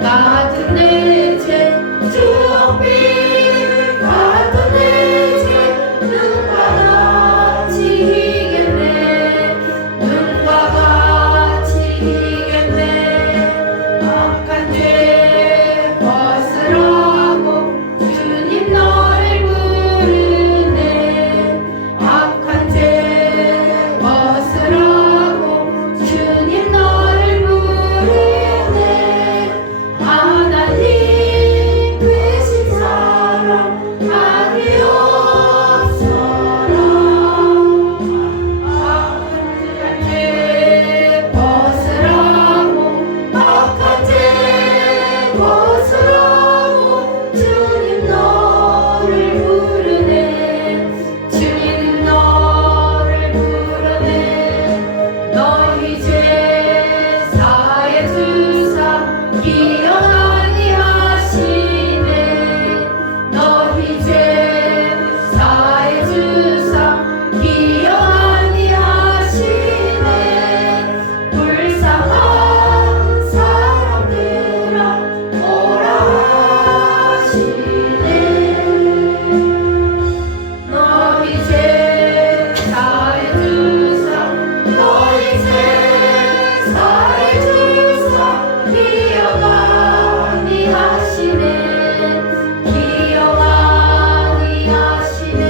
같은 내 죄 주홍빛 같은 내 죄 눈과 같이 희겠네 눈과 같이 희겠네 악한 죄 벗으라고 주님 너를 부르네 악한 죄 벗으라고 주님 너를 부르네 하나님 되신 사람 아니 없어라 악한 죄 벗으라고 악한 죄 벗으라고 주님 너를 부르네 주님 너를 부르네 너희 죄 사해 주사 기억하니 하시네 너희 죄 사해 주사 기억하니 하시네 불쌍한 사람들아 오라 하시네 너희 죄 사해 주사 너희 죄 사해 주사 기억하니 하시네 기억하니 하시네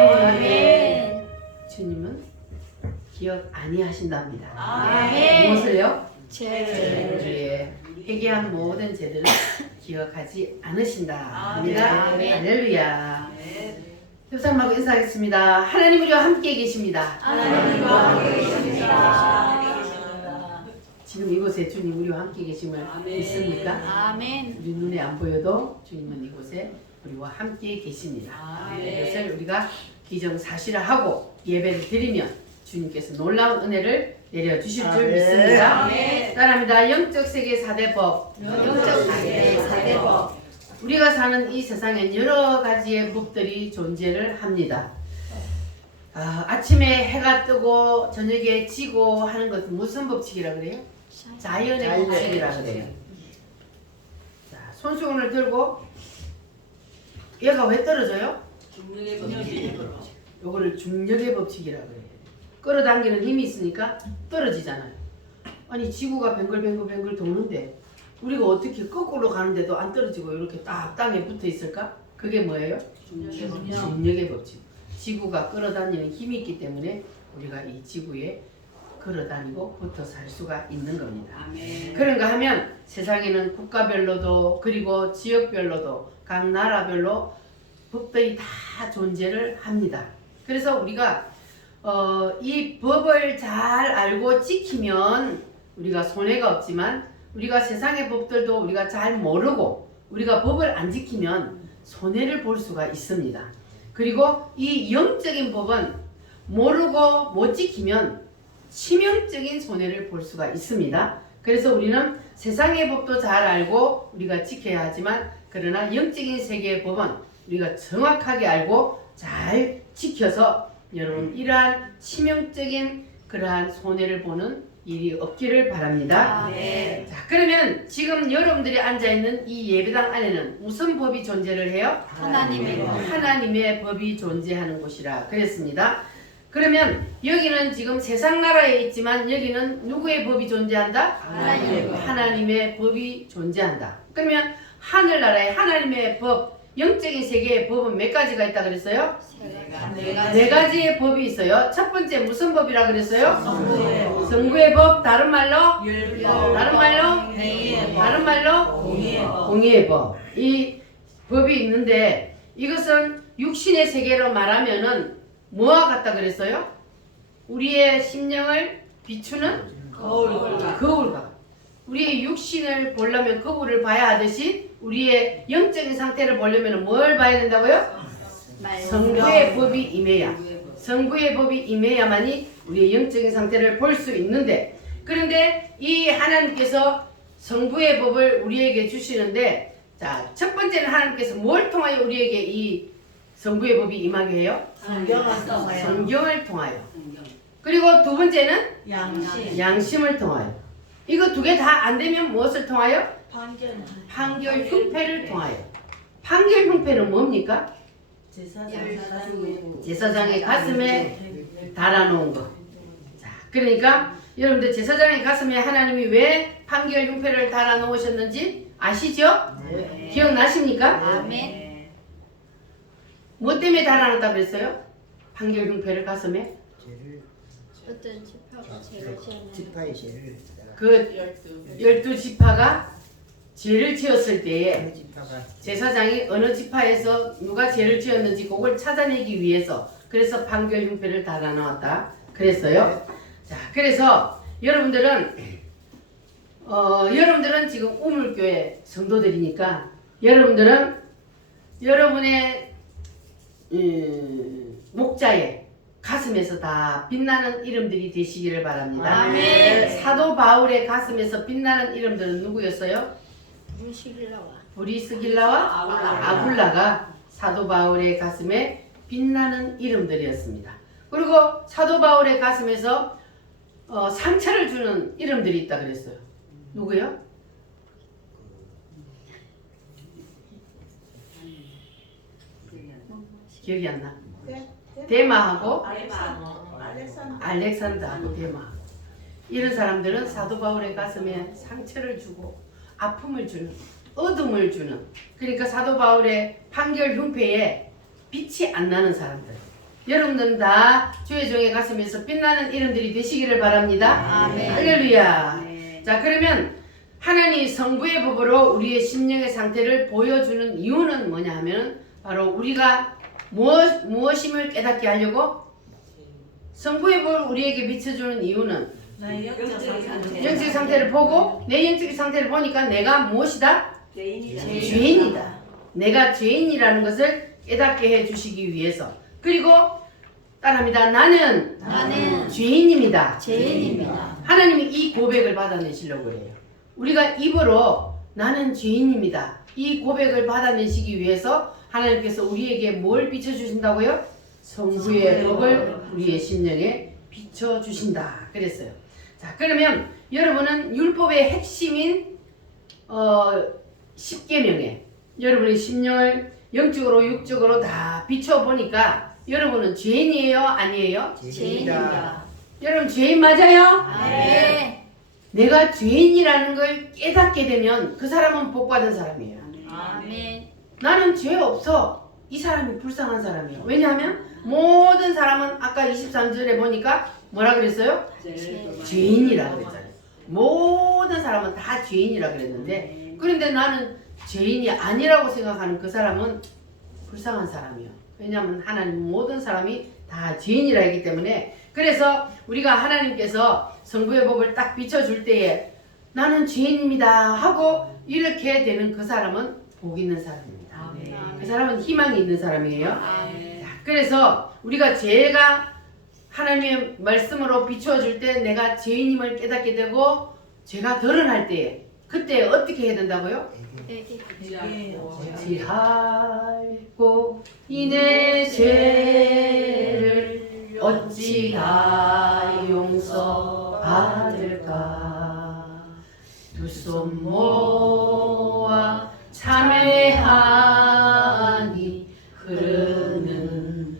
아멘 주님은 기억 아니하신답니다. 아멘. 무엇을요? 죄 우리의 회개한 모든 죄들을 기억하지 않으신다 합니다. 아멘. 할렐루야. 협상하고 인사하겠습니다. 하나님 우리와 함께 계십니다. 하나님과 함께 계십니다 지금 이곳에 주님 우리와 함께 계심을 믿습니까? 아멘 우리 눈에 안 보여도 주님은 이곳에 우리와 함께 계십니다. 이것을 우리가 기정사실화하고 예배를 드리면 주님께서 놀라운 은혜를 내려주실 줄 믿습니다. 아멘. 따라합니다. 영적 세계 4대 법. 영적 세계 4대 법 우리가 사는 이 세상엔 여러 가지의 법들이 존재를 합니다. 아침에 해가 뜨고 저녁에 지고 하는 것은 무슨 법칙이라 그래요? 자연의 법칙이라 그래요. 자, 손수건을 들고 얘가 왜 떨어져요? 요거를 중력의 법칙이라 그래요. 끌어당기는 힘이 있으니까 떨어지잖아요. 아니 지구가 뱅글뱅글 도는데 우리가 어떻게 거꾸로 가는데도 안 떨어지고 이렇게 딱 땅에 붙어 있을까? 그게 뭐예요? 중력의 법칙. 지구가 끌어다니는 힘이 있기 때문에 우리가 이 지구에 걸어다니고 붙어 살 수가 있는 겁니다. 그런가 하면 세상에는 국가별로도 그리고 지역별로도 각 나라별로 법들이 다 존재를 합니다. 그래서 우리가 이 법을 잘 알고 지키면 우리가 손해가 없지만 우리가 세상의 법들도 우리가 잘 모르고 우리가 법을 안 지키면 손해를 볼 수가 있습니다. 그리고 이 영적인 법은 모르고 못 지키면 치명적인 손해를 볼 수가 있습니다. 그래서 우리는 세상의 법도 잘 알고 우리가 지켜야 하지만 그러나 영적인 세계의 법은 우리가 정확하게 알고 잘 지켜서 여러분 이러한 치명적인 그러한 손해를 보는 일이 없기를 바랍니다. 아멘. 자, 그러면 지금 여러분들이 앉아있는 이 예배당 안에는 무슨 법이 존재를 해요? 하나님의 법. 하나님의 법이 존재하는 곳이라 그랬습니다. 그러면 여기는 지금 세상 나라에 있지만 여기는 누구의 법이 존재한다? 하나님의 법. 하나님의 법이 존재한다. 그러면 하늘나라에 하나님의 법, 영적인 세계의 법은 몇 가지가 있다 그랬어요? 네 가지의 법이 있어요. 첫 번째 무슨 법이라 그랬어요? 성부의 법. 성부의 법, 다른 말로? 율법. 다른 말로? 행위의 법. 다른 말로? 공의의 법. 공의의 법. 이 법이 있는데 이것은 육신의 세계로 말하면은 뭐와 같다 그랬어요? 우리의 심령을 비추는 거울과 거울과 우리의 육신을 보려면 거울을 봐야 하듯이 우리의 영적인 상태를 보려면 뭘 봐야 된다고요? 성부의 법이 임해야 성부의 법이 임해야만이 우리의 영적인 상태를 볼 수 있는데 그런데 이 하나님께서 성부의 법을 우리에게 주시는데 자, 첫 번째는 하나님께서 뭘 통하여 우리에게 이 성부의 법이 임하게 해요? 성경을 성경을 통하여. 그리고 두 번째는 양심. 양심을 통하여. 이거 두 개 다 안 되면 무엇을 통하여? 판결. 판결 흉패를 통하여. 판결 흉패는 뭡니까? 제사장의 가슴에 달아놓은 거. 자, 그러니까 여러분들 제사장의 가슴에 하나님이 왜 판결 흉패를 달아놓으셨는지 아시죠? 네. 기억나십니까? 아멘. 뭐 때문에 달아놨다 그랬어요? 판결 흉패를 가슴에? 죄를 어떤 지파가 제일 지었나요? 지파의 죄를 그 12지파가 죄를 지었을 때에 그 지파가 제사장이 어느 지파에서 누가 죄를 지었는지 그걸 찾아내기 위해서 그래서 판결 흉패를 달아놓았다 그랬어요. 자, 그래서 여러분들은 여러분들은 지금 우물교회 성도들이니까 여러분들은 여러분의 목자의 가슴에서 다 빛나는 이름들이 되시기를 바랍니다. 아멘. 사도 바울의 가슴에서 빛나는 이름들은 누구였어요? 무시길라와 브리스길라와 아굴라가 사도 바울의 가슴에 빛나는 이름들이었습니다. 그리고 사도 바울의 가슴에서 상처를 주는 이름들이 있다 그랬어요. 누구요? 기억이 안 나. 데마하고 알렉산더하고 데마. 이런 사람들은 사도 바울의 가슴에 상처를 주고 아픔을 주는, 어둠을 주는, 그러니까 사도 바울의 판결 흉패에 빛이 안 나는 사람들. 여러분들은 다 주의 종의 가슴에서 빛나는 이름들이 되시기를 바랍니다. 아멘. 할렐루야. 네. 자, 그러면 하나님이 성부의 법으로 우리의 심령의 상태를 보여주는 이유는 뭐냐 하면 바로 우리가 무엇임을 깨닫게 하려고 성부의 법을 우리에게 비춰주는 이유는 나의 영적 상태를 보고 내 영적 상태를 보니까 내가 무엇이다? 죄인이다. 내가 죄인이라는 것을 깨닫게 해주시기 위해서. 그리고 따라합니다. 나는 죄인입니다. 죄인입니다. 하나님이 이 고백을 받아내시려고 해요. 우리가 입으로 나는 죄인입니다. 이 고백을 받아내시기 위해서 하나님께서 우리에게 뭘 비춰주신다고요? 성부의 법을 우리의 심령에 비춰주신다. 그랬어요. 자, 그러면 여러분은 율법의 핵심인 10계명에 여러분의 심령을 영적으로 육적으로 다 비춰보니까 여러분은 죄인이에요? 아니에요? 죄인입니다. 여러분 죄인 맞아요? 네. 내가 죄인이라는 걸 깨닫게 되면 그 사람은 복받은 사람이에요. 아멘. 나는 죄 없어. 이 사람이 불쌍한 사람이에요. 왜냐하면 모든 사람은 아까 23절에 보니까 뭐라 그랬어요? 죄인이라 그랬잖아요. 모든 사람은 다 죄인이라 그랬는데 그런데 나는 죄인이 아니라고 생각하는 그 사람은 불쌍한 사람이에요. 왜냐하면 하나님 모든 사람이 다 죄인이라 했기 때문에 그래서 우리가 하나님께서 성부의 법을 딱 비춰줄 때에 나는 죄인입니다 하고 이렇게 되는 그 사람은 복 있는 사람입니다. 그 사람은 희망이 있는 사람이에요. 자, 그래서 우리가 죄가 하나님의 말씀으로 비추어줄 때 내가 죄인임을 깨닫게 되고 죄가 드러날 때에 그때 어떻게 해야 된다고요? 어찌할꼬 이내 죄를 어찌 다 용서받을까 두 손 모아 참회하니 흐르는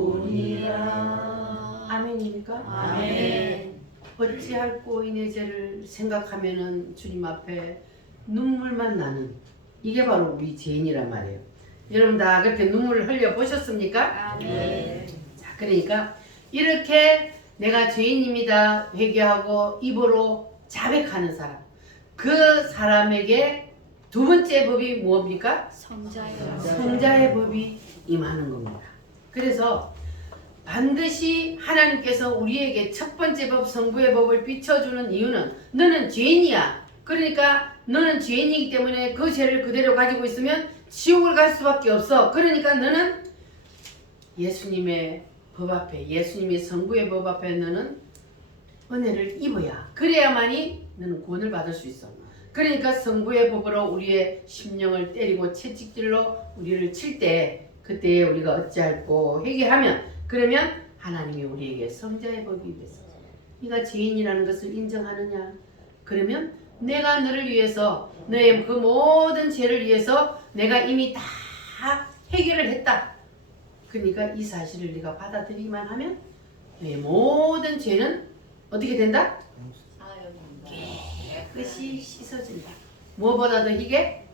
눈물뿐이라. 아멘입니까? 아멘. 어찌할꼬 이내 죄를 생각하면은 주님 앞에 눈물만 나는 이게 바로 우리 죄인이란 말이에요. 여러분 다 그렇게 눈물을 흘려 보셨습니까? 아멘. 자, 그러니까 이렇게 내가 죄인입니다 회개하고 입으로 자백하는 사람, 그 사람에게 두 번째 법이 무엇입니까? 성자요. 성자의 법이 임하는 겁니다. 그래서 반드시 하나님께서 우리에게 첫 번째 법 성부의 법을 비춰주는 이유는 너는 죄인이야. 그러니까 너는 죄인이기 때문에 그 죄를 그대로 가지고 있으면 지옥을 갈 수밖에 없어. 그러니까 너는 예수님의 법 앞에, 예수님의 성부의 법 앞에 너는 은혜를 입어야 그래야만이 너는 구원을 받을 수 있어. 그러니까 성부의 법으로 우리의 심령을 때리고 채찍질로 우리를 칠 때 그때 우리가 어찌할꼬 회개하면 그러면 하나님이 우리에게 성자의 법이 됐어. 네가 죄인이라는 것을 인정하느냐? 그러면 내가 너를 위해서 너의 그 모든 죄를 위해서 내가 이미 다 해결을 했다. 그러니까 이 사실을 네가 받아들이기만 하면 너의 모든 죄는 어떻게 된다? 깨끗이 씻어진다. 무엇보다 더 희게?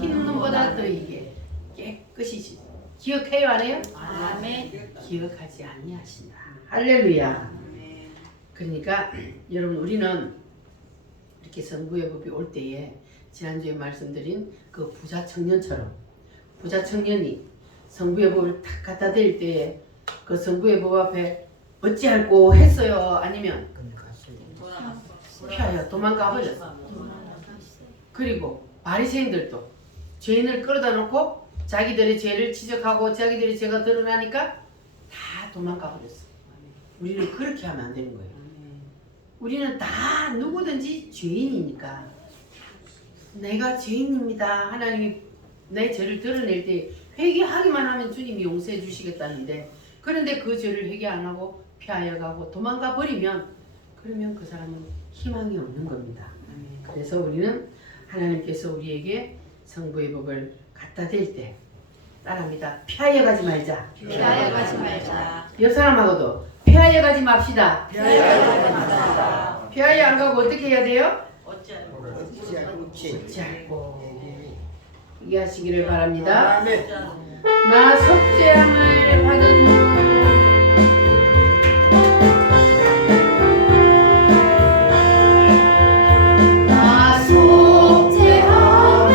흰 눈보다 더 희게 깨끗이 씻어. 기억해요 안 해요? 아멘. 기억하지 아니하신다. 할렐루야. 그러니까 여러분 우리는 이렇게 성부의 법이 올 때에 지난주에 말씀드린 그 부자 청년처럼 부자 청년이 성부의 법을 탁 갖다 댈 때에 그 성부의 법 앞에 어찌할꼬 했어요? 아니면 피하여 도망가 버렸어. 그리고 바리새인들도 죄인을 끌어다 놓고 자기들의 죄를 지적하고 자기들의 죄가 드러나니까 다 도망가 버렸어. 우리는 그렇게 하면 안 되는 거예요. 우리는 다 누구든지 죄인이니까 내가 죄인입니다. 하나님이 내 죄를 드러낼 때 회개하기만 하면 주님이 용서해 주시겠다는데 그런데 그 죄를 회개 안 하고 피하여 가고 도망가 버리면 그러면 그 사람은 희망이 없는 겁니다. 그래서 우리는 하나님께서 우리에게 성부의 법을 갖다 댈 때 따라합니다. 피하여 가지 말자. 피하여 가지 말자. 옆 사람하고도 피하여 가지 맙시다. 피하여 가지 맙시다. 피하여 안 가고 어떻게 해야 돼요? 어찌할꼬. 어찌할꼬 이해하시기를 바랍니다. 아멘. 나 속죄함을 받은 나 속죄함을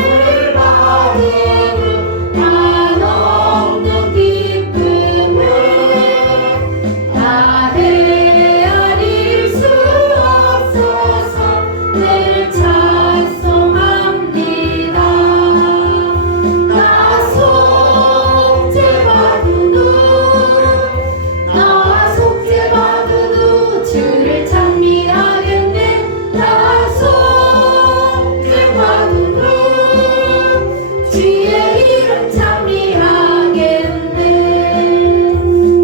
받은 한없는 기쁨을 다 헤아릴 수 없어서 늘 찬송합니다. 나 속죄받은 후 나 속죄받은 후 주를 찬미하겠네. 나 속죄받은 후 주의 이름 찬미하겠네.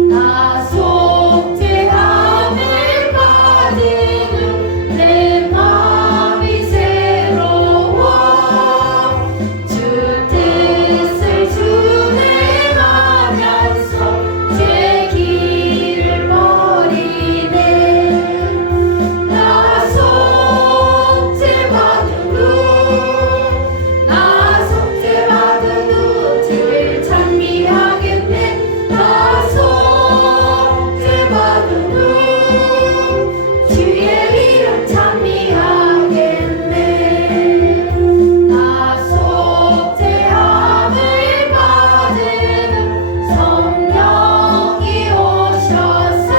나 속죄함을 받은 후 내 마음이 새로워 주 뜻을 준행하면서 죄 길을 버리네. 나 속죄받은 후 나 속죄받은 후 주를 찬미하겠네. 나 속죄받은 후 주의 이름 찬미하겠네. 나 속죄함을 받은 성령이 오셔서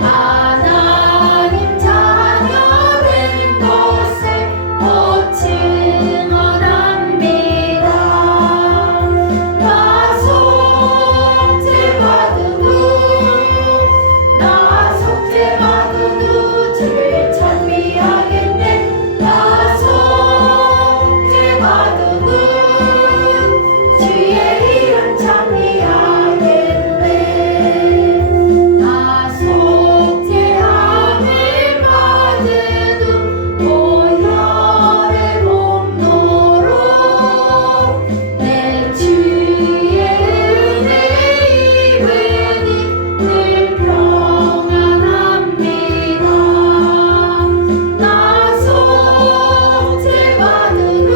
하나님 자녀 된 것을 곧 증언합니다. 나 속죄받은 후 나 속죄받은 후 주를 찬미하겠네. 나 속죄받은 후 주의 이름 찬미하겠네. 나 속죄함을 받은 후 보혈의 공로로 내 주의 은혜 입으니 늘 평안합니다. 나 속죄받은 후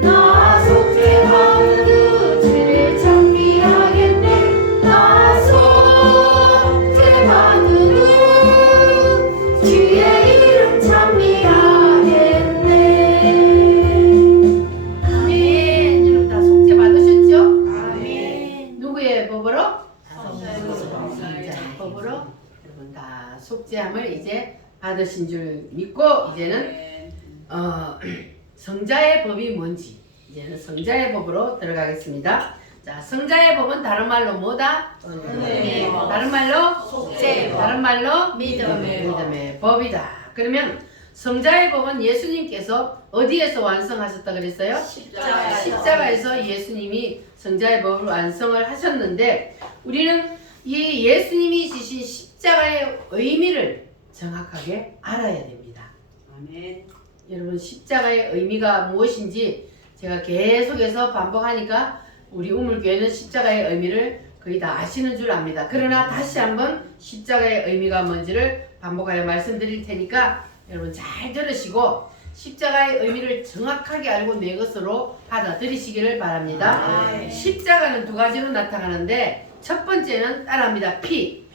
나 속죄받은 후 주를 찬미하겠네. 나 속죄받은 후 주의 이름 찬미하겠네. 아멘. 여러분 다 속죄 받으셨죠? 아멘. 누구의 법으로? 성자의 성자의 법으로 여러분 다 속죄함을 이제 받으신 줄 믿고 이제는 성자의 법이 뭔지 이제는 성자의 법으로 들어가겠습니다. 자, 성자의 법은 다른 말로 뭐다? 은혜의 법. 다른 말로 속죄의 법. 다른 말로 믿음의 법. 믿음의 법이다. 그러면 성자의 법은 예수님께서 어디에서 완성하셨다 그랬어요? 십자가에서. 십자가에서 예수님이 성자의 법을 완성을 하셨는데 우리는 이 예수님이 지신 십자가의 의미를 정확하게 알아야 됩니다. 아멘. 여러분 십자가의 의미가 무엇인지 제가 계속해서 반복하니까 우리 우물교회는 십자가의 의미를 거의 다 아시는 줄 압니다. 그러나 다시 한번 십자가의 의미가 뭔지를 반복하여 말씀드릴 테니까 여러분 잘 들으시고 십자가의 의미를 정확하게 알고 내 것으로 받아들이시기를 바랍니다. 아멘. 십자가는 두 가지로 나타나는데 첫 번째는 따라합니다. 피.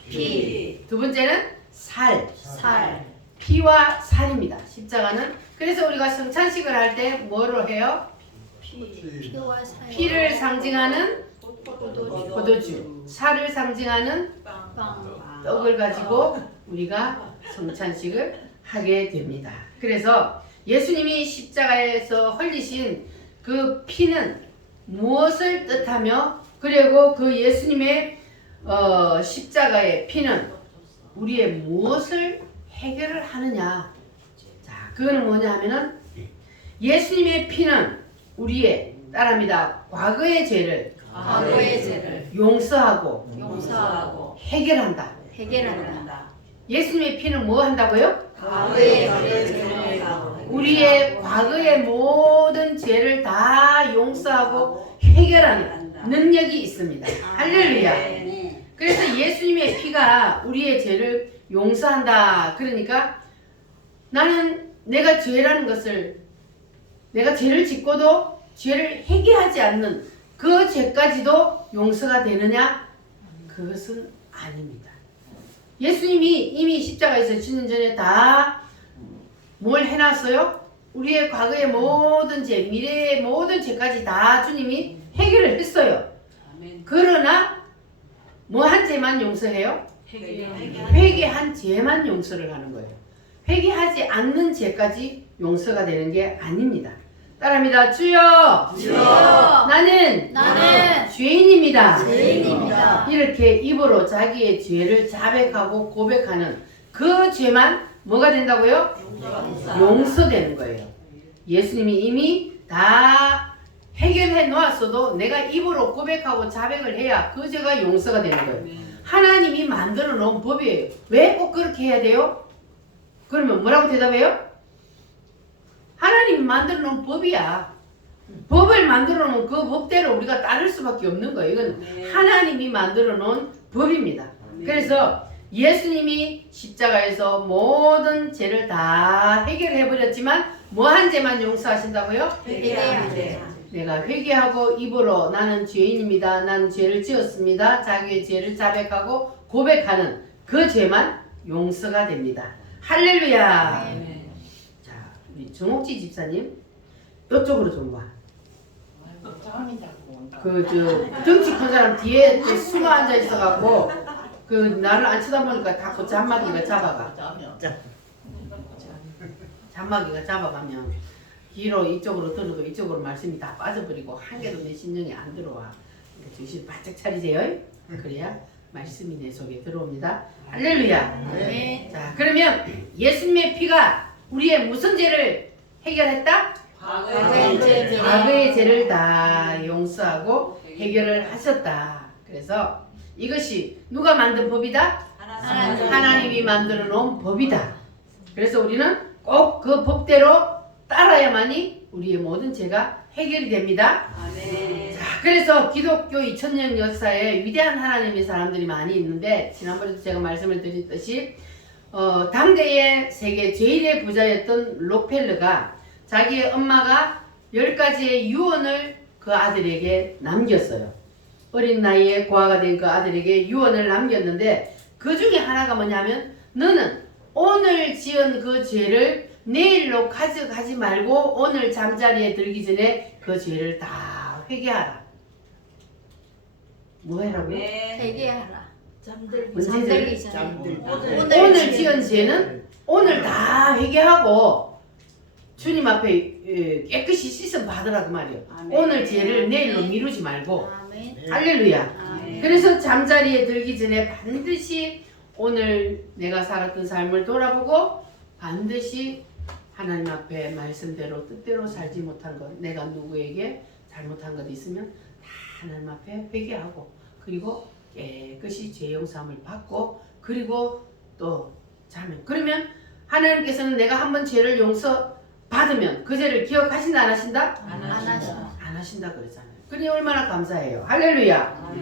두 번째는 살. 피와 살입니다. 십자가는. 그래서 우리가 성찬식을 할 때 뭐로 해요? 피와 살. 피를 상징하는 포도주, 살을 상징하는 빵. 떡을 가지고 우리가 성찬식을 하게 됩니다. 그래서 예수님이 십자가에서 흘리신 그 피는 무엇을 뜻하며 그리고 그 예수님의 십자가의 피는 우리의 무엇을 해결을 하느냐. 자, 그거는 뭐냐 하면은 예수님의 피는 우리의 따라합니다. 과거의 죄를 용서하고 용서하고 해결한다. 해결한다. 예수님의 피는 뭐 한다고요? 과거의 죄를 우리의 과거의 모든 죄를 다 용서하고 해결하는 능력이 있습니다. 할렐루야. 그래서 예수님의 피가 우리의 죄를 용서한다. 그러니까 나는 내가 죄라는 것을 내가 죄를 짓고도 죄를 회개하지 않는 그 죄까지도 용서가 되느냐? 그것은 아닙니다. 예수님이 이미 십자가에서 죽는 전에 다 뭘 해놨어요? 우리의 과거의 모든 죄, 미래의 모든 죄까지 다 주님이 해결을 했어요. 그러나 뭐 한 죄만 용서해요? 회개한 죄만 용서를 하는 거예요. 회개하지 않는 죄까지 용서가 되는 게 아닙니다. 따라합니다. 주여, 나는 죄인입니다. 이렇게 입으로 자기의 죄를 자백하고 고백하는 그 죄만 뭐가 된다고요? 용서되는 거예요. 예수님이 이미 다 해결해 놓았어도 내가 입으로 고백하고 자백을 해야 그 죄가 용서가 되는 거예요. 하나님이 만들어 놓은 법이에요. 왜 꼭 그렇게 해야 돼요? 그러면 뭐라고 대답해요? 하나님이 만들어 놓은 법이야. 법을 만들어 놓은 그 법대로 우리가 따를 수밖에 없는 거예요. 이건 하나님이 만들어 놓은 법입니다. 그래서 예수님이 십자가에서 모든 죄를 다 해결해 버렸지만 뭐 한 죄만 용서하신다고요? 내가 회개하고 입으로 나는 죄인입니다. 나는 죄를 지었습니다. 자기의 죄를 자백하고 고백하는 그 죄만 용서가 됩니다. 할렐루야. 자, 우리 정옥지 집사님 이쪽으로 좀 와. 덩치 큰 사람 뒤에 숨어 앉아 있어갖고 그 나를 안 쳐다보니까 자꾸 잔마귀가 잡아가. 잔마귀가 잡아가면 뒤로 이쪽으로 들어도 이쪽으로 말씀이 다 빠져버리고 한 개도 내 심령이 안 들어와. 그러니까 정신 바짝 차리세요. 그래야 말씀이 내 속에 들어옵니다. 할렐루야. 자, 그러면 예수님의 피가 우리의 무슨 죄를 해결했다? 과거의 죄를 다 용서하고 해결을 하셨다. 그래서 이것이 누가 만든 법이다? 하나님이 만들어 놓은 법이다. 그래서 우리는 꼭 그 법대로 따라야만이 우리의 모든 죄가 해결이 됩니다. 자, 그래서 기독교 2000년 역사에 위대한 하나님의 사람들이 많이 있는데 지난번에도 제가 말씀을 드렸듯이 당대의 세계 제일의 부자였던 록펠러가 자기의 엄마가 10가지의 유언을 그 아들에게 남겼어요. 어린 나이에 고아가 된 그 아들에게 유언을 남겼는데 그 중에 하나가 뭐냐면 너는 오늘 지은 그 죄를 내일로 가져가지 말고 오늘 잠자리에 들기 전에 그 죄를 다 회개하라. 뭐 해라고요? 회개하라. 언제 전에. 오늘 지은 죄는 오늘 다 회개하고 주님 앞에 깨끗이 씻음 받으라고 말이에요. 오늘 죄를 내일로 미루지 말고. 할렐루야. 그래서 잠자리에 들기 전에 반드시 오늘 내가 살았던 삶을 돌아보고 반드시 하나님 앞에 말씀대로 뜻대로 살지 못한 것, 내가 누구에게 잘못한 것 있으면 다 하나님 앞에 회개하고 그리고 깨끗이 죄 용서함을 받고 그리고 또 자면. 그러면 하나님께서는 내가 한번 죄를 용서 받으면 그 죄를 기억하신다 안 하신다? 안 하신다. 안 하신다 그러잖아요. 그러니 얼마나 감사해요. 할렐루야.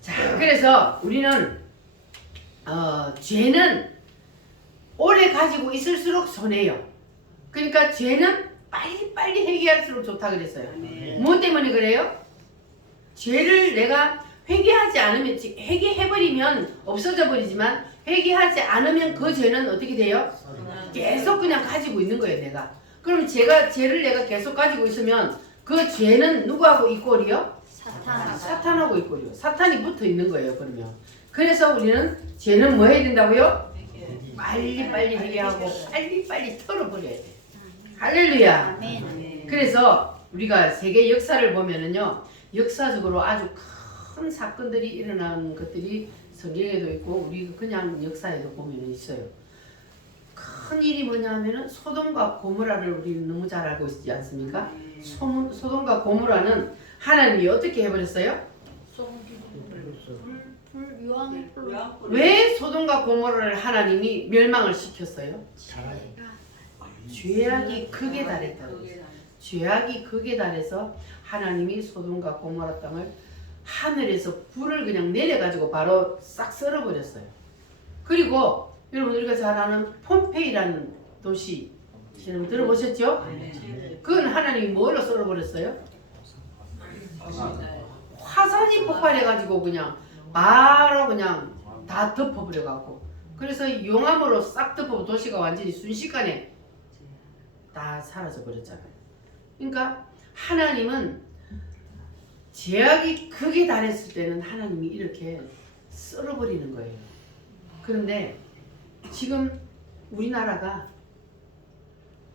자, 그래서 우리는 죄는 오래 가지고 있을수록 손해요. 그러니까 죄는 빨리빨리 해결할수록 좋다 그랬어요. 뭐 때문에 그래요? 죄를 내가 회개하지 않으면, 회개해버리면 없어져 버리지만 회개하지 않으면 그 죄는 어떻게 돼요? 계속 그냥 가지고 있는 거예요, 내가. 그럼 죄를 내가 계속 가지고 있으면 그 죄는 누구하고 이꼴이요? 사탄하고 이꼴이요. 사탄이 붙어 있는 거예요, 그러면. 그래서 우리는 죄는 뭐 해야 된다고요? 빨리빨리 회개하고 빨리빨리 털어버려야 돼. 할렐루야. 아멘. 그래서 우리가 세계 역사를 보면은요, 역사적으로 아주 큰 사건들이 일어난 것들이 성경에도 있고 우리 그냥 역사에도 보면 있어요. 큰 일이 뭐냐 하면은 소돔과 고모라를 우리는 너무 잘 알고 있지 않습니까? 소돔과 고모라는 하나님이 어떻게 해버렸어요? 왜 소돔과 고모라를 하나님이 멸망을 시켰어요? 죄악이 극에 달했다고 했어요. 죄악이 극에 달해서 하나님이 소돔과 고모라 땅을 하늘에서 불을 그냥 내려가지고 바로 싹 썰어버렸어요. 그리고 여러분 우리가 잘 아는 폼페이라는 도시 여러분 들어보셨죠? 그건 하나님이 뭘로 썰어버렸어요? 화산이 폭발해가지고 그냥 바로 그냥 다 덮어버려갖고, 그래서 용암으로 싹 덮어 도시가 완전히 순식간에 다 사라져버렸잖아요. 그러니까 하나님은 죄악이 극에 달했을 때는 하나님이 이렇게 썰어버리는 거예요. 그런데 지금 우리나라가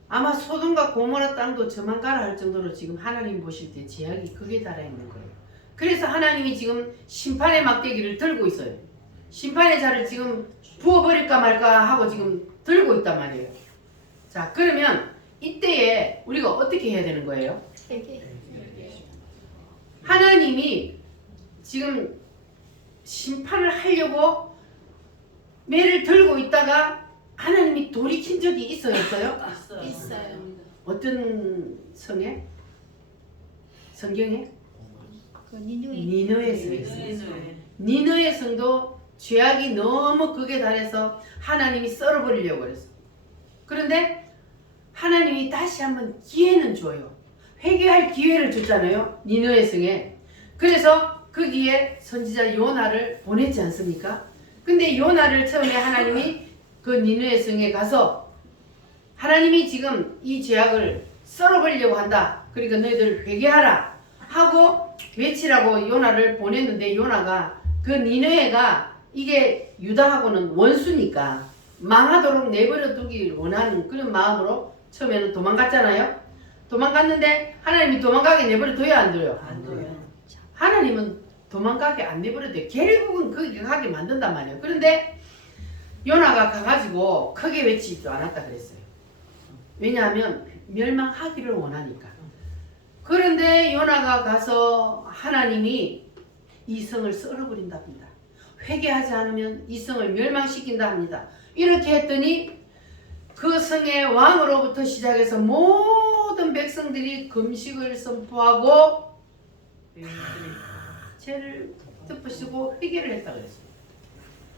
아마 소돔과 고모라 땅도 저만가라 할 정도로 지금 하나님 보실 때 죄악이 극에 달해 있는 거예요. 그래서 하나님이 지금 심판의 막대기를 들고 있어요. 심판의 자를 지금 부어버릴까 말까 하고 지금 들고 있단 말이에요. 자, 그러면 이때에 우리가 어떻게 해야 되는 거예요? 하나님이 지금 심판을 하려고 매를 들고 있다가 하나님이 돌이킨 적이 있어요, 없어요? 있어요. 어떤 성에? 성경에? 그 니누이. 니느웨 성에 있어요. 니느웨 성도 죄악이 너무 극에 달해서 하나님이 썰어버리려고 그랬어. 그런데 하나님이 다시 한번 기회는 줘요. 회개할 기회를 줬잖아요, 니느웨 성에. 그래서 거기에 선지자 요나를 보냈지 않습니까? 근데 요나를 처음에 하나님이 그 니느웨 성에 가서 하나님이 지금 이 죄악을 썰어버리려고 한다, 그러니까 너희들 회개하라 하고 외치라고 요나를 보냈는데, 요나가 그 니느웨가 이게 유다하고는 원수니까 망하도록 내버려 두길 원하는 그런 마음으로 처음에는 도망갔잖아요. 도망갔는데 하나님이 도망가게 내버려 둬야 안 둬요? 안 둬요. 하나님은 도망가게 안 내버려 둬요. 결국은 거기 가게 만든단 말이에요. 그런데 요나가 가가지고 크게 외치지도 않았다 그랬어요. 왜냐하면 멸망하기를 원하니까. 그런데 요나가 가서 하나님이 이 성을 썰어버린답니다. 회개하지 않으면 이 성을 멸망시킨다 합니다. 이렇게 했더니 그 성의 왕으로부터 시작해서 모든 백성들이 금식을 선포하고 죄를 덮으시고 회개를 했다 그랬어요.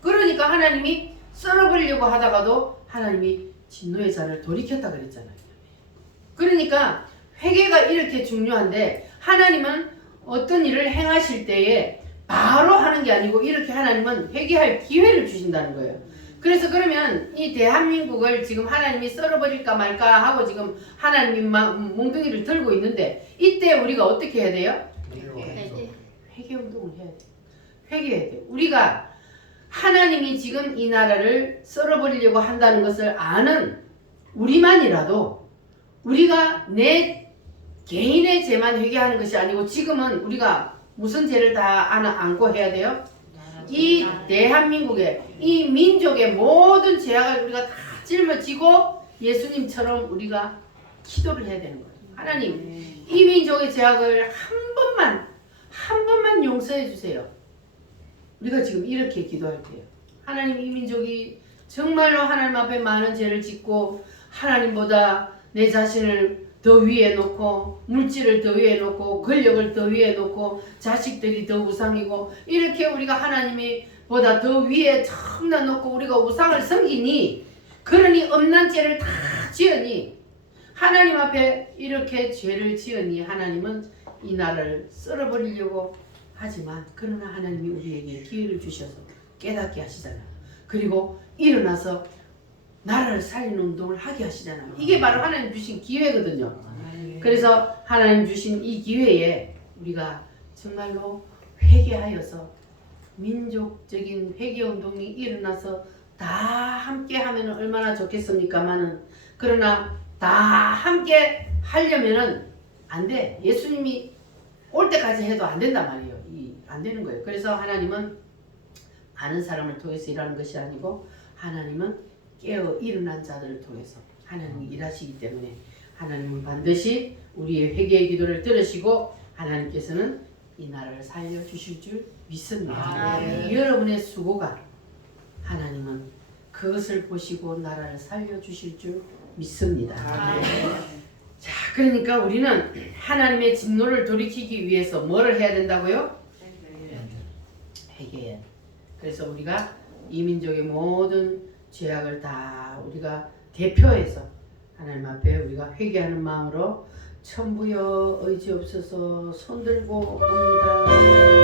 그러니까 하나님이 썰어버리려고 하다가도 하나님이 진노의 잔을 돌이켰다 그랬잖아요. 그러니까 회개가 이렇게 중요한데, 하나님은 어떤 일을 행하실 때에 바로 하는 게 아니고 이렇게 하나님은 회개할 기회를 주신다는 거예요. 그래서 그러면 이 대한민국을 지금 하나님이 썰어버릴까 말까 하고 지금 하나님이 몽둥이를 들고 있는데, 이때 우리가 어떻게 해야 돼요? 회개 운동을 해야 돼요. 회개해야 돼요. 우리가 하나님이 지금 이 나라를 썰어버리려고 한다는 것을 아는 우리만이라도, 우리가 내 개인의 죄만 회개하는 것이 아니고 지금은 우리가 무슨 죄를 다 안고 해야 돼요? 이 대한민국의, 이 민족의 모든 죄악을 우리가 다 짊어지고 예수님처럼 우리가 기도를 해야 되는 거예요. 하나님, 이 민족의 죄악을 한 번만 용서해 주세요. 우리가 지금 이렇게 기도할 때요. 하나님 이 민족이 정말로 하나님 앞에 많은 죄를 짓고 하나님보다 내 자신을 더 위에 놓고 물질을 더 위에 놓고 권력을 더 위에 놓고 자식들이 더 우상이고 이렇게 우리가 하나님이 보다 더 위에 처음나 놓고 우리가 우상을 섬기니 그러니 엄난 죄를 다 지으니 하나님 앞에 이렇게 죄를 지으니 하나님은 이 나라를 썰어버리려고 하지만 그러나 하나님이 우리에게 기회를 주셔서 깨닫게 하시잖아요. 그리고 일어나서 나라를 살리는 운동을 하게 하시잖아요. 이게 바로 하나님 주신 기회거든요. 그래서 하나님 주신 이 기회에 우리가 정말로 회개하여서 민족적인 회개 운동이 일어나서 다 함께 하면 얼마나 좋겠습니까마는 그러나 다 함께 하려면은 안 돼. 예수님이 올 때까지 해도 안 된단 말이에요. 안 되는 거예요. 그래서 하나님은 많은 사람을 통해서 일하는 것이 아니고 하나님은 깨어 일어난 자들을 통해서 하나님이 일하시기 때문에 하나님은 반드시 우리의 회개의 기도를 들으시고 하나님께서는 이 나라를 살려주실 줄 믿습니다. 여러분의 수고가 하나님은 그것을 보시고 나라를 살려주실 줄 믿습니다. 자, 그러니까 우리는 하나님의 진노를 돌이키기 위해서 뭐를 해야 된다고요? 회개해야 돼. 그래서 우리가 이 민족의 모든 죄악을 다 우리가 대표해서 하나님 앞에 우리가 회개하는 마음으로 천부여 의지 없어서 손들고 옵니다.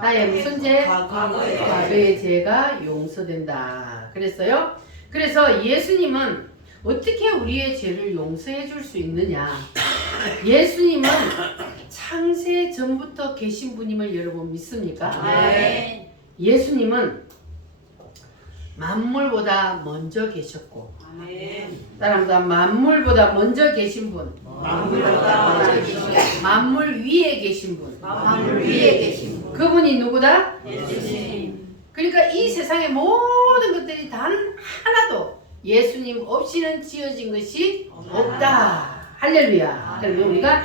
나의 무슨 죄? 과거의 죄가 용서된다. 그랬어요. 그래서 예수님은 어떻게 우리의 죄를 용서해 줄 수 있느냐? 예수님은 창세 전부터 계신 분임을 여러분 믿습니까? 네. 예수님은 만물보다 먼저 계셨고, 따라합니다. 만물보다 먼저 계신 분, 만물 위에 계신 분, 그분이 누구다? 예수님. 그러니까 이 세상의 모든 것들이 단 하나도 예수님 없이는 지어진 것이 없다. 할렐루야. 그러면 우리가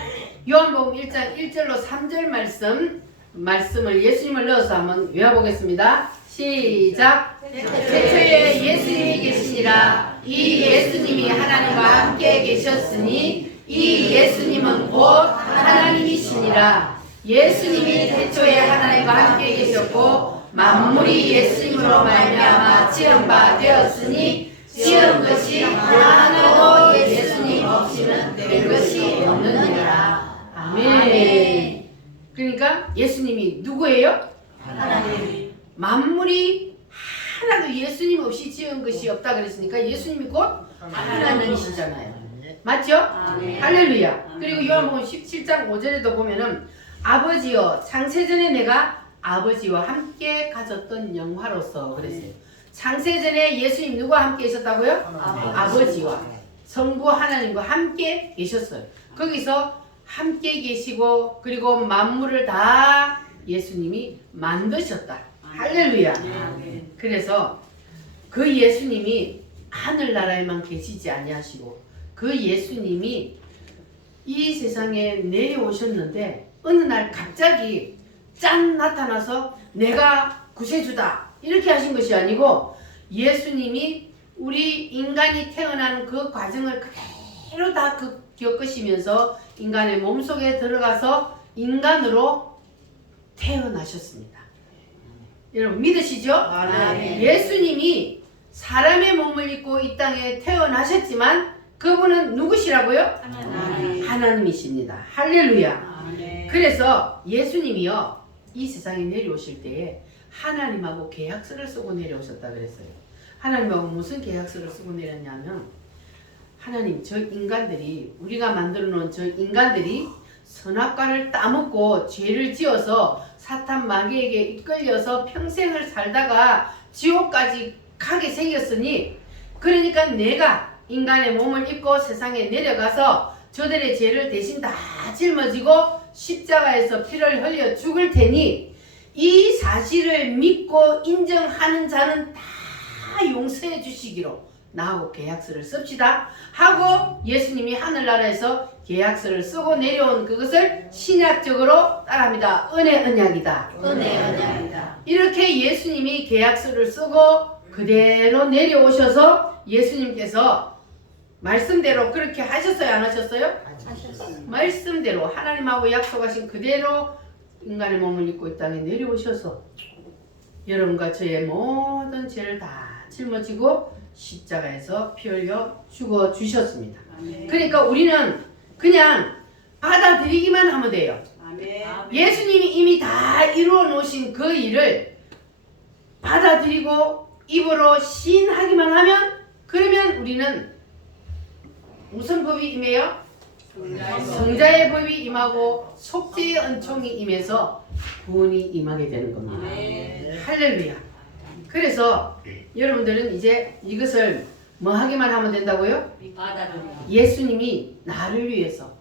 요한복음 1장 1절로 3절 말씀 말씀을 예수님을 넣어서 한번 외워보겠습니다. 시작. 태초에 예수님이 계시니라. 이 예수님이 하나님과 함께 계셨으니 이 예수님은 곧 하나님이시니라. 예수님이 태초에 하나님과 함께 계셨고 만물이 예수님으로 말미암아 지은 바 되었으니 지은 것이 하나도 예수님 없이는 된 것이 없느니라. 아멘. 그러니까 예수님이 누구예요? 하나님. 만물이 하나도 예수님 없이 지은 것이 없다 그랬으니까 예수님이 곧 하나님이시잖아요. 맞죠? 아멘. 할렐루야. 그리고 요한복음 17장 5절에도 보면은 아버지여 창세전에 내가 아버지와 함께 가졌던 영화로서 그랬어요. 창세전에 예수님 누구와 함께 계셨다고요? 아버지와 성부 하나님과 함께 계셨어요. 거기서 함께 계시고 그리고 만물을 다 예수님이 만드셨다. 할렐루야. 그래서 그 예수님이 하늘나라에만 계시지 아니하시고 그 예수님이 이 세상에 내려오셨는데 어느 날 갑자기 짠 나타나서 내가 구세주다 이렇게 하신 것이 아니고 예수님이 우리 인간이 태어난 그 과정을 그대로 다 겪으시면서 인간의 몸속에 들어가서 인간으로 태어나셨습니다. 여러분 믿으시죠? 아멘. 예수님이 사람의 몸을 입고 이 땅에 태어나셨지만 그분은 누구시라고요? 하나님. 하나님이십니다. 할렐루야. 아멘. 그래서 예수님이요 이 세상에 내려오실 때에 하나님하고 계약서를 쓰고 내려오셨다 그랬어요. 하나님하고 무슨 계약서를 쓰고 내렸냐면 하나님 저 인간들이 우리가 만들어 놓은 저 인간들이 선악과를 따먹고 죄를 지어서 사탄 마귀에게 이끌려서 평생을 살다가 지옥까지 가게 생겼으니 그러니까 내가 인간의 몸을 입고 세상에 내려가서 저들의 죄를 대신 다 짊어지고 십자가에서 피를 흘려 죽을 테니 이 사실을 믿고 인정하는 자는 다 용서해 주시기로 나하고 계약서를 씁시다 하고 예수님이 하늘나라에서 계약서를 쓰고 내려온 그것을 신약적으로 따라합니다. 은혜 언약이다. 은혜 언약이다. 이렇게 예수님이 계약서를 쓰고 그대로 내려오셔서 예수님께서 말씀대로 그렇게 하셨어요? 안 하셨어요? 하셨습니다. 말씀대로 하나님하고 약속하신 그대로 인간의 몸을 입고 이 땅에 내려오셔서 여러분과 저의 모든 죄를 다 짊어지고 십자가에서 피 흘려 죽어 주셨습니다. 아멘. 그러니까 우리는 그냥 받아들이기만 하면 돼요. 아멘. 예수님이 이미 다 이루어 놓으신 그 일을 받아들이고 입으로 시인하기만 하면 그러면 우리는 무슨 법이 임해요? 성자의 법이 임하고 속죄의 은총이 임해서 구원이 임하게 되는 겁니다. 아멘. 할렐루야. 그래서 여러분들은 이제 이것을 뭐 하기만 하면 된다고요? 받아들여. 예수님이 나를 위해서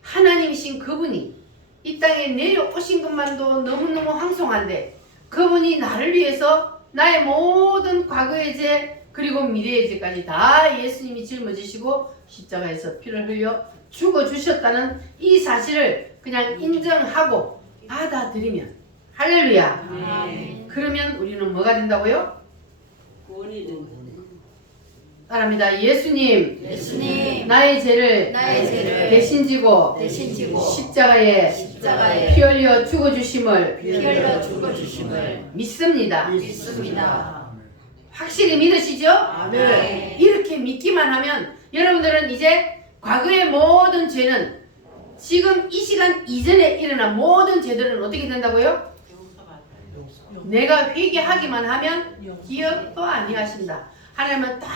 하나님이신 그분이 이 땅에 내려오신 것만도 너무너무 황송한데 그분이 나를 위해서 나의 모든 과거의 죄 그리고 미래의 죄까지 다 예수님이 짊어지시고 십자가에서 피를 흘려 죽어주셨다는 이 사실을 그냥 인정하고 받아들이면 할렐루야. 아멘. 그러면 우리는 뭐가 된다고요? 구원이 된다. 따라합니다. 예수님 예수님. 나의 죄를 대신 지고 십자가에 피 흘려 죽어주심을 피 흘려 죽어주심을 믿습니다. 믿습니다. 확실히 믿으시죠? 아멘. 이렇게 믿기만 하면 여러분들은 이제 과거의 모든 죄는 지금 이 시간 이전에 일어난 모든 죄들은 어떻게 된다고요? 내가 회개하기만 하면 기억도 아니하신다. 하나님은 다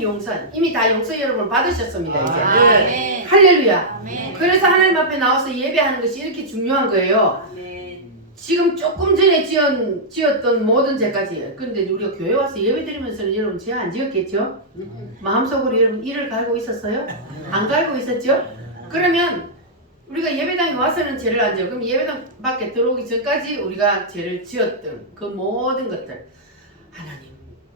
용서, 이미 다 용서 여러분 받으셨습니다. 이제. 아멘. 할렐루야. 아멘. 그래서 하나님 앞에 나와서 예배하는 것이 이렇게 중요한 거예요. 아멘. 지금 조금 전에 지었던 모든 죄까지. 근데 우리가 교회 와서 예배 드리면서는 여러분 죄 안 지었겠죠? 마음속으로 여러분 이를 갈고 있었어요? 안 갈고 있었죠? 그러면 우리가 예배당에 와서는 죄를 안 지어. 그럼 예배당 밖에 들어오기 전까지 우리가 죄를 지었던 그 모든 것들 하나님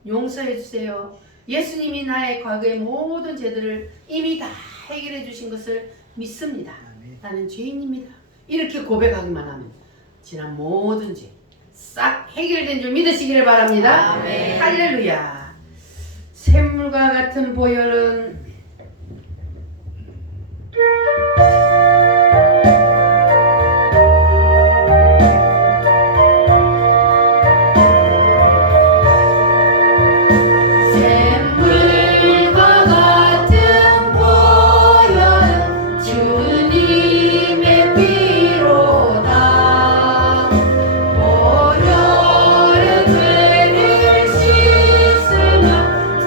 용서해 주세요. 예수님이 나의 과거의 모든 죄들을 이미 다 해결해 주신 것을 믿습니다. 나는 죄인입니다. 이렇게 고백하기만 하면 지난 모든 죄 싹 해결된 줄 믿으시기를 바랍니다. 아멘. 할렐루야. 샘물과 같은 보혈은 샘물과 같은 보혈은 주님의 피로다. 보혈은 죄를 씻으며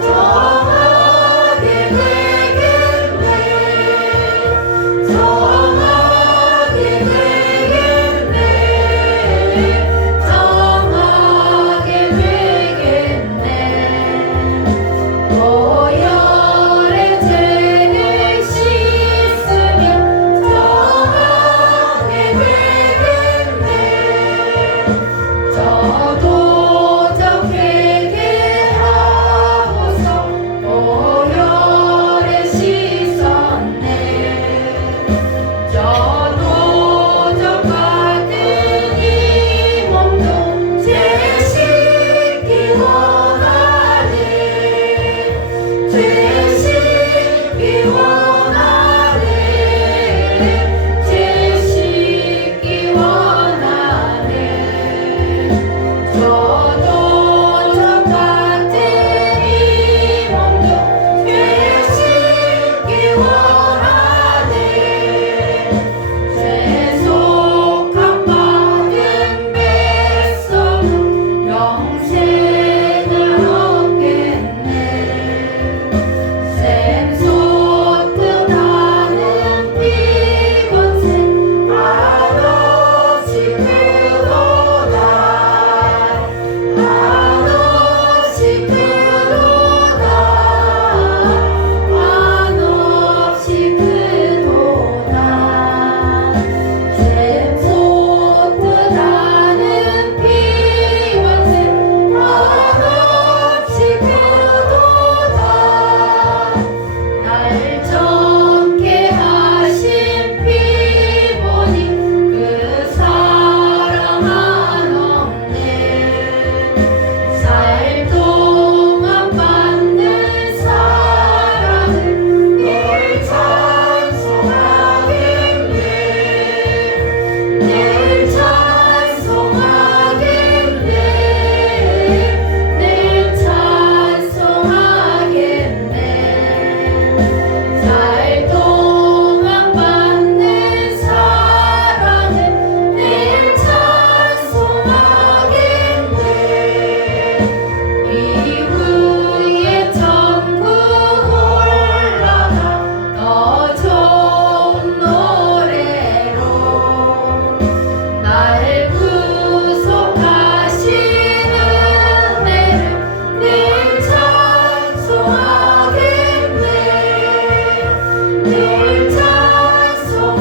정하게 되겠네. 정하게 되겠네. 정하게 되겠네. 보혈의 죄를 씻으며 정하게 되겠네. 저도 회개하고서 보혈에 씻었네. 저도 같은 이 몸도 제 씻기 원하네. 제 씻기 원하네. 제 씻기 원하네. 저도 같은 이 몸도 제 씻기 원하네. 죄속함 받은 백성은 영생을 얻겠네. 샘솟듯하는 피건생 한없이 크도다. 한없이 크도다. 한없이 크도다. 샘솟듯하는 피건생 한없이 크도다. 날 정케 하신 피 보니 그 사랑 한없네. 살 동안 받는 사랑을 늘 찬송하겠네. 늘 찬송하겠네. 늘 찬송하겠네. 살 동안 받는 사랑을 늘 찬송하겠네. 이후에 천국 올라가 더 좋은 노래로 날 구속하시는 은혜를 늘 찬송하겠네. 늘 찬송하겠네.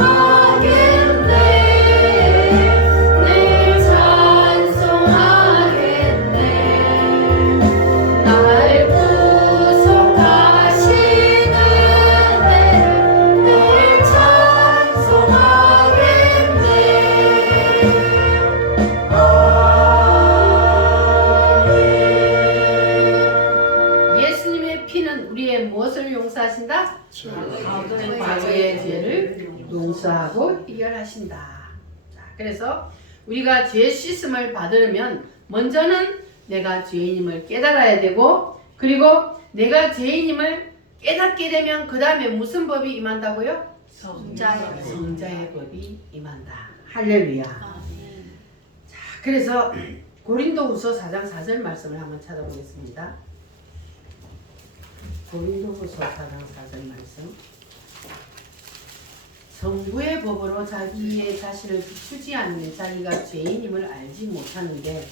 늘 찬송하겠네. 날 구속하시는 은혜를 늘 찬송하겠네. 예수님의 피는 우리의 무엇을 용서하신다? 과거의 죄를 용서하고 해결하신다. 자, 그래서 우리가 죄 씻음을 받으려면 먼저는 내가 죄인임을 깨달아야 되고, 그리고 내가 죄인임을 깨닫게 되면 그 다음에 무슨 법이 임한다고요? 성자의 법이 임한다. 할렐루야. 자, 그래서 고린도후서 4장 4절 말씀을 한번 찾아보겠습니다. 고린도후서 4장 4절 말씀. 성부의 법으로 자기의 자신을 비추지 않는 자기가 죄인임을 알지 못하는데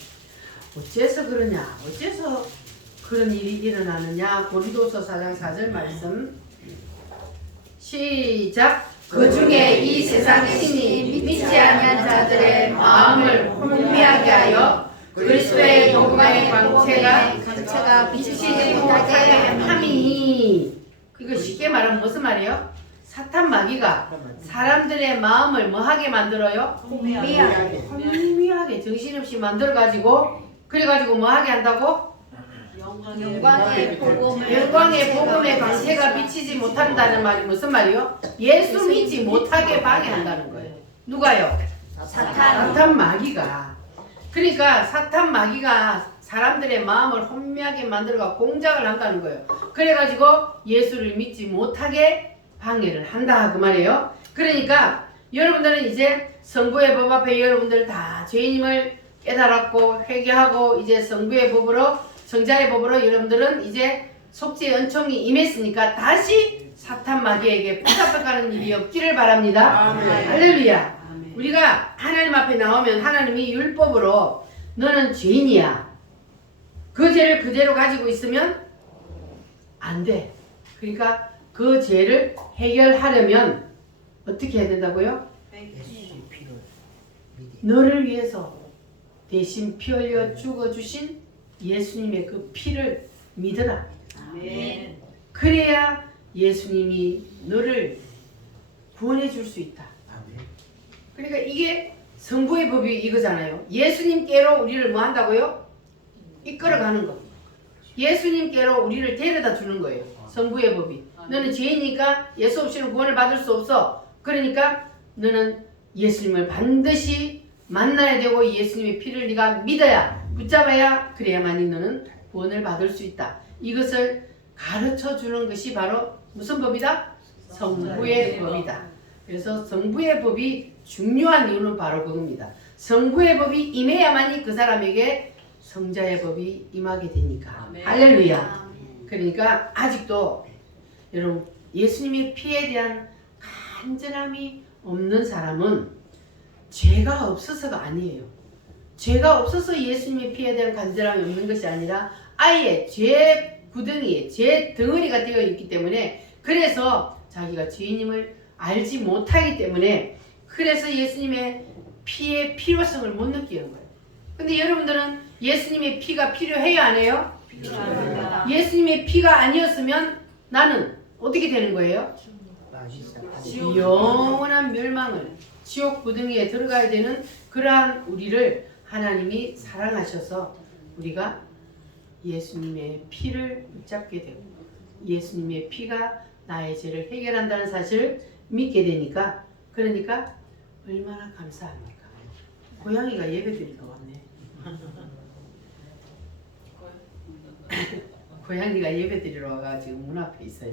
어째서 그러냐? 어째서 그런 일이 일어나느냐? 고린도서 4장 4절 말씀 시작. 그 중에 이 세상 신이 믿지 아니한 자들의 마음을 혼미하게 하여 그리스도의 복음의 광채가 비치지 못하게 함이니. 이거 쉽게 말하면 무슨 말이에요? 사탄 마귀가 사람들의 마음을 뭐하게 만들어요? 혼미하게 정신없이 만들어가지고 그래가지고 뭐하게 한다고? 영광의 복음을 영광의 복음의 광채가 비치지 못한다는 말이 무슨 말이요? 예수 믿지 못하게 방해한다는 거예요. 누가요? 사탄 마귀가. 그러니까 사탄 마귀가 사람들의 마음을 혼미하게 만들어가 공작을 한다는 거예요. 그래가지고 예수를 믿지 못하게 방해를 한다 그 말이에요. 그러니까 여러분들은 이제 성부의 법 앞에 여러분들 다 죄인임을 깨달았고 회개하고 이제 성부의 법으로 성자의 법으로 여러분들은 이제 속죄의 은총이 임했으니까 다시 사탄 마귀에게 붙잡혀가는 일이 없기를 바랍니다. 할렐루야. 우리가 하나님 앞에 나오면 하나님이 율법으로 너는 죄인이야. 그 죄를 그대로 가지고 있으면 안 돼. 그러니까 그 죄를 해결하려면 어떻게 해야 된다고요? 너를 위해서 대신 피 흘려 죽어주신 예수님의 그 피를 믿어라. 아멘. 그래야 예수님이 너를 구원해 줄 수 있다. 그러니까 이게 성부의 법이 이거잖아요. 예수님께로 우리를 뭐 한다고요? 이끌어가는 거. 예수님께로 우리를 데려다 주는 거예요. 성부의 법이. 너는 죄이니까 예수 없이는 구원을 받을 수 없어. 그러니까 너는 예수님을 반드시 만나야 되고 예수님의 피를 네가 믿어야 붙잡아야 그래야만이 너는 구원을 받을 수 있다. 이것을 가르쳐 주는 것이 바로 무슨 법이다? 성부의 법이다. 그래서 성부의 법이 중요한 이유는 바로 그겁니다. 성부의 법이 임해야만이 그 사람에게 성자의 법이 임하게 되니까. 할렐루야. 그러니까 아직도 여러분 예수님의 피에 대한 간절함이 없는 사람은 죄가 없어서가 아니에요. 죄가 없어서 예수님의 피에 대한 간절함이 없는 것이 아니라 아예 죄 구덩이에 죄 덩어리가 되어 있기 때문에 그래서 자기가 죄인임을 알지 못하기 때문에 그래서 예수님의 피의 필요성을 못 느끼는 거예요. 근데 여러분들은 예수님의 피가 필요해요 안 해요? 필요합니다. 예수님의 피가 아니었으면 나는 어떻게 되는 거예요? 영원한 멸망을 지옥 구덩이에 들어가야 되는 그러한 우리를 하나님이 사랑하셔서 우리가 예수님의 피를 붙잡게 되고 예수님의 피가 나의 죄를 해결한다는 사실을 믿게 되니까 그러니까 얼마나 감사합니까? 고양이가 예배드릴 것 같네. 고양이가 예배드리러 와가지고 문 앞에 있어요.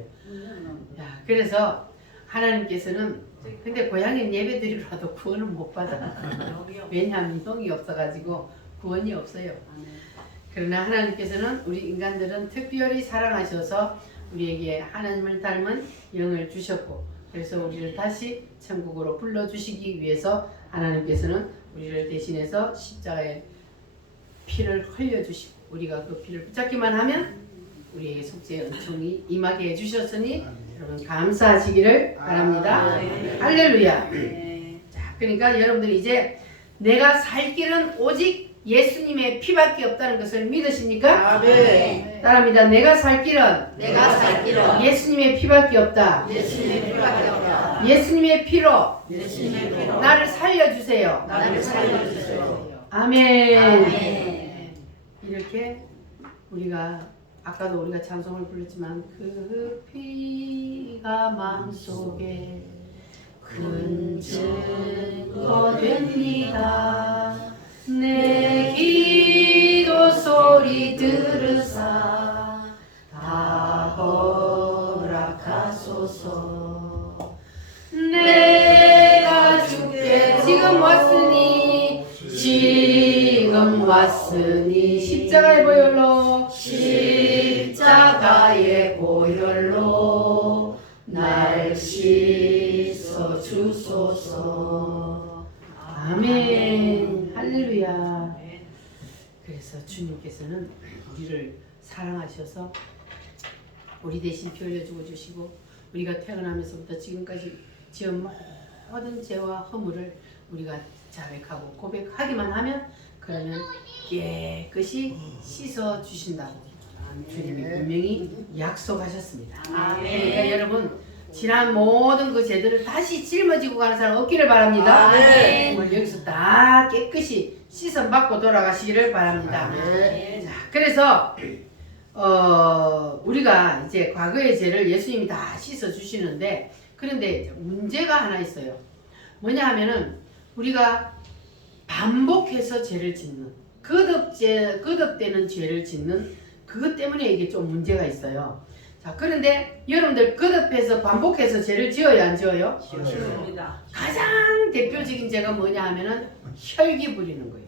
야, 그래서 하나님께서는 근데 고양이는 예배드리러 와도 구원을 못 받아. 왜냐하면 형이 없어가지고 구원이 없어요. 그러나 하나님께서는 우리 인간들은 특별히 사랑하셔서 우리에게 하나님을 닮은 영을 주셨고 그래서 우리를 다시 천국으로 불러주시기 위해서 하나님께서는 우리를 대신해서 십자가에 피를 흘려주시고 우리가 그 피를 붙잡기만 하면 우리에게 속죄의 은총이 임하게 해주셨으니 여러분 감사하시기를 바랍니다. 할렐루야. 자, 그러니까 여러분들 이제 내가 살 길은 오직 예수님의 피밖에 없다는 것을 믿으십니까? 아멘. 따라합니다. 내가 살 길은 예수님의 피밖에 없다. 예수님의 피밖에 없다. 예수님의 피로 예수님의 피로 나를 살려주세요. 나를 살려주세요. 아멘. 아멘. 이렇게 우리가 아까도 우리가 찬송을 불렀지만 그 피가 마음속에 큰 증거 됩니다. 내 기도 소리 들으사 다 허락하소서. 내가 주께 지금 왔으니 십자가의 보혈로 날 씻어 주소서. 아멘. 할렐루야. 그래서 주님께서는 우리를 사랑하셔서 우리 대신 피 흘려 죽어주시고 우리가 태어나면서부터 지금까지 지은 모든 죄와 허물을 우리가 자백하고 고백하기만 하면 그러면 깨끗이 씻어 주신다고 주님이 분명히 약속하셨습니다. 그러니까 여러분 지난 모든 그 죄들을 다시 짊어지고 가는 사람 없기를 바랍니다. 아멘. 오늘 여기서 다 깨끗이 씻음 받고 돌아가시기를 바랍니다. 자, 그래서 우리가 이제 과거의 죄를 예수님이 다 씻어 주시는데, 그런데 문제가 하나 있어요. 뭐냐 하면은 우리가 반복해서 죄를 짓는, 거듭되는 죄를 짓는 그것 때문에 이게 좀 문제가 있어요. 자, 그런데 여러분들 거듭해서 반복해서 죄를 지어야 안 지어요? 지습니다. 가장 대표적인 죄가 뭐냐 하면은 혈기 부리는 거예요.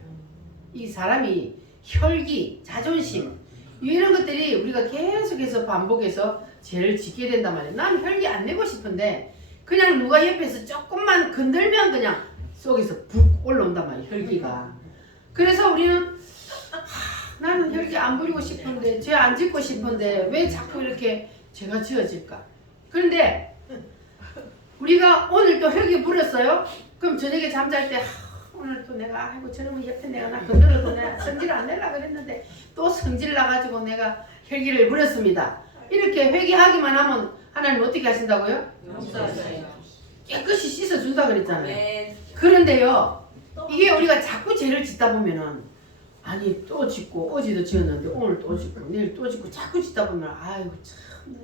이 사람이 혈기, 자존심 이런 것들이 우리가 계속해서 반복해서 죄를 짓게 된단 말이에요. 난 혈기 안 내고 싶은데 그냥 누가 옆에서 조금만 건들면 그냥 속에서 북 올라온단 말이에요. 혈기가. 그래서 우리는 나는 혈기 안 부리고 싶은데, 죄 안 짓고 싶은데 왜 자꾸 이렇게 죄가 지어질까? 그런데 우리가 오늘 또 혈기 부렸어요? 그럼 저녁에 잠잘 때 오늘 또 내가 아이고 저놈의 옆에 내가 나 건드려도 내가 성질 안 내려고 그랬는데 또 성질 나가지고 내가 혈기를 부렸습니다. 이렇게 회개하기만 하면 하나님 어떻게 하신다고요? 용서하세요. 깨끗이 씻어준다 그랬잖아요. 네. 그런데요, 이게 우리가 자꾸 죄를 짓다 보면은, 아니 또 짓고 어제도 지었는데 오늘 또 짓고 내일 또 짓고 자꾸 짓다 보면 아이고 참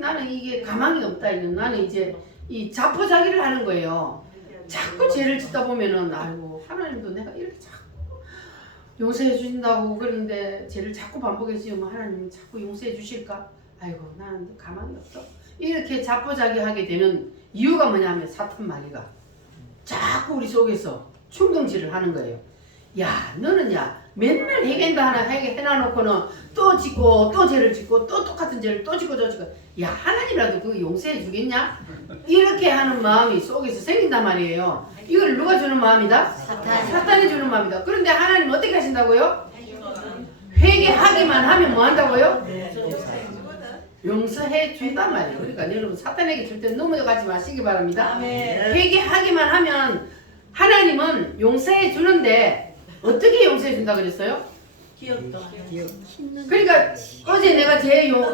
나는 이게 가망이 없다. 나는 이제 이 자포자기를 하는 거예요. 자꾸 죄를 짓다 보면은 아이고 하나님도 내가 이렇게 자꾸 용서해 주신다고 그러는데 죄를 자꾸 반복해서 지으면 하나님은 자꾸 용서해 주실까? 아이고 나는 가망이 없어. 이렇게 자포자기 하게 되는 이유가 뭐냐면 사탄 마귀가 자꾸 우리 속에서 충동질을 하는 거예요. 야 너는 야 맨날 해겐다 하나 해놔놓고는 또 짓고 또 죄를 짓고 또 똑같은 죄를 또 짓고 또 짓고, 야 하나님이라도 그거 용서해 주겠냐? 이렇게 하는 마음이 속에서 생긴단 말이에요. 이걸 누가 주는 마음이다? 사탄이 주는 마음이다. 그런데 하나님 어떻게 하신다고요? 회개하기만 하면 뭐 한다고요? 용서해 준단 말이에요. 그러니까 여러분 사탄에게 줄 때 넘어가지 마시기 바랍니다. 회개하기만 하면 하나님은 용서해 주는데 어떻게 용서해 준다 그랬어요? 기억도 그러니까 어제 내가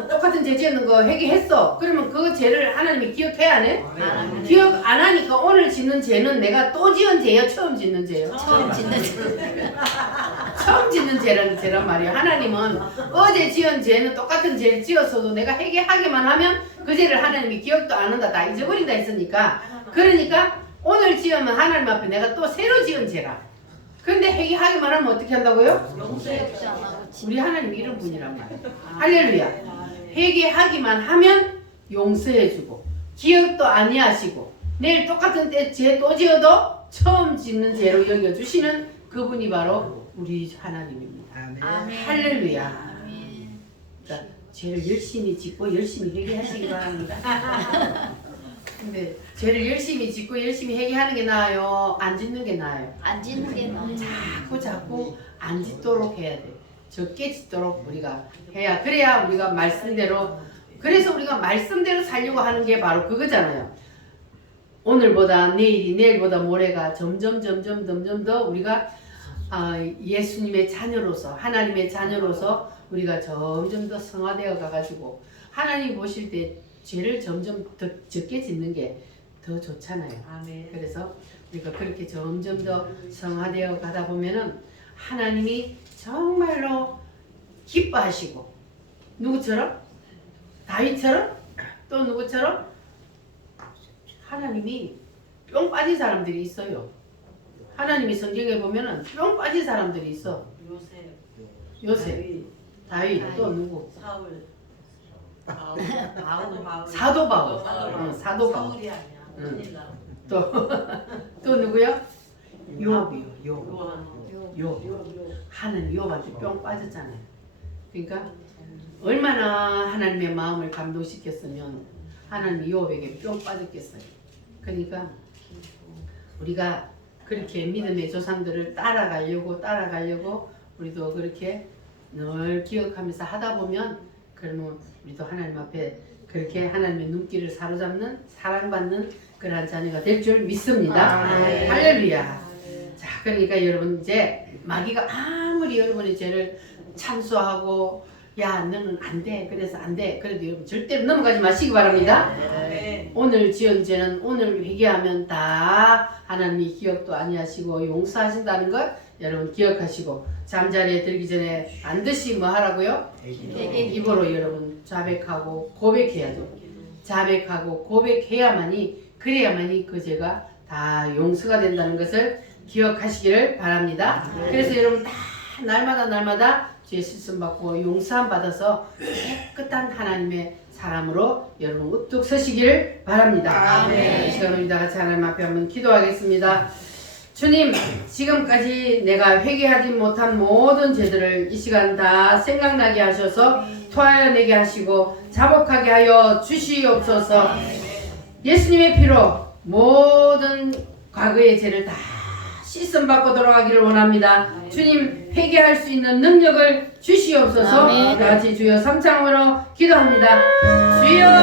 똑같은 죄 지었는 거 회개했어. 그러면 그 죄를 하나님이 기억해야 안 해? 기억 안 하니까 오늘 짓는 죄는 내가 또 지은 죄예요? 처음 짓는 죄예요? 처음 짓는 죄. 처음 짓는 죄란 말이에요. 하나님은 어제 지은 죄는 똑같은 죄를 지었어도 내가 회개하기만 하면 그 죄를 하나님이 기억도 안 한다. 다 잊어버린다 했으니까. 그러니까 오늘 지으면 하나님 앞에 내가 또 새로 지은 죄라. 그런데 회개하기만 하면 어떻게 한다고요? 용서해 우리 하나님 이런 분이란 말이에요. 할렐루야. 회개하기만 하면 용서해주고 기억도 아니하시고 내일 똑같은 때 죄 또 지어도 처음 짓는 죄로 여겨주시는 그분이 바로 우리 하나님입니다. 할렐루야. 그러니까 죄를 열심히 짓고 열심히 회개하시기 바랍니다. 근데 죄를 열심히 짓고 열심히 회개하는 게 나아요? 안 짓는 게 나아요? 안 짓는 게 나아요. 자꾸 안 짓도록 해야 돼. 적게 짓도록 우리가 해야, 그래야 우리가 말씀대로, 그래서 우리가 말씀대로 살려고 하는 게 바로 그거잖아요. 오늘보다 내일이, 내일보다 모레가 점점 더 우리가 예수님의 자녀로서, 하나님의 자녀로서 우리가 점점 더 성화되어 가가지고 하나님 보실 때 죄를 점점 더 적게 짓는 게 더 좋잖아요. 그래서 우리가 그렇게 점점 더 성화되어 가다 보면은 하나님이 정말로 기뻐하시고, 누구처럼? 다윗처럼? 또 누구처럼? 하나님이 뿅 빠진 사람들이 있어요. 하나님이 성경에 보면은 뿅 빠진 사람들이 있어. 요셉, 다윗, 또 누구? 사울. 사도 바울. 사도 바울. 사울이 아니야. 또 누구요? 욥이요. 욥. 하나님 욥한테 뿅 빠졌잖아요. 그러니까 얼마나 하나님의 마음을 감동시켰으면 하나님이 욥에게 뿅 빠졌겠어요. 그러니까 우리가 그렇게 믿음의 조상들을 따라가려고 우리도 그렇게 늘 기억하면서 하다 보면, 그러면 우리도 하나님 앞에 그렇게 하나님의 눈길을 사로잡는, 사랑받는 그러한 자녀가 될 줄 믿습니다. 할렐루야. 자, 그러니까 여러분 이제 마귀가 아무리 여러분의 죄를 참수하고 야 너는 안 돼. 그래서 안 돼. 그래도 여러분 절대로 넘어가지 마시기 바랍니다. 네. 오늘 지은 죄는 오늘 회개하면 다 하나님이 기억도 아니하시고 용서하신다는 것 여러분 기억하시고 잠자리에 들기 전에 반드시 뭐 하라고요? 입으로 여러분 자백하고 고백해야죠. 자백하고 고백해야만이 그래야만이 그 죄가 다 용서가 된다는 것을 기억하시기를 바랍니다. 그래서 여러분 다 날마다 죄 씻음 받고 용서함 받아서 깨끗한 하나님의 사람으로 여러분 우뚝 서시기를 바랍니다. 아멘. 이 시간 우리 다 같이 하나님 앞에 한번 기도하겠습니다. 주님, 지금까지 내가 회개하지 못한 모든 죄들을 이 시간 다 생각나게 하셔서 토하여내게 하시고 자복하게 하여 주시옵소서. 예수님의 피로 모든 과거의 죄를 다 씻음 받고 돌아가기를 원합니다. 주님, 회개할 수 있는 능력을 주시옵소서. 아멘. 다 같이 주여 삼창으로 기도합니다. 주여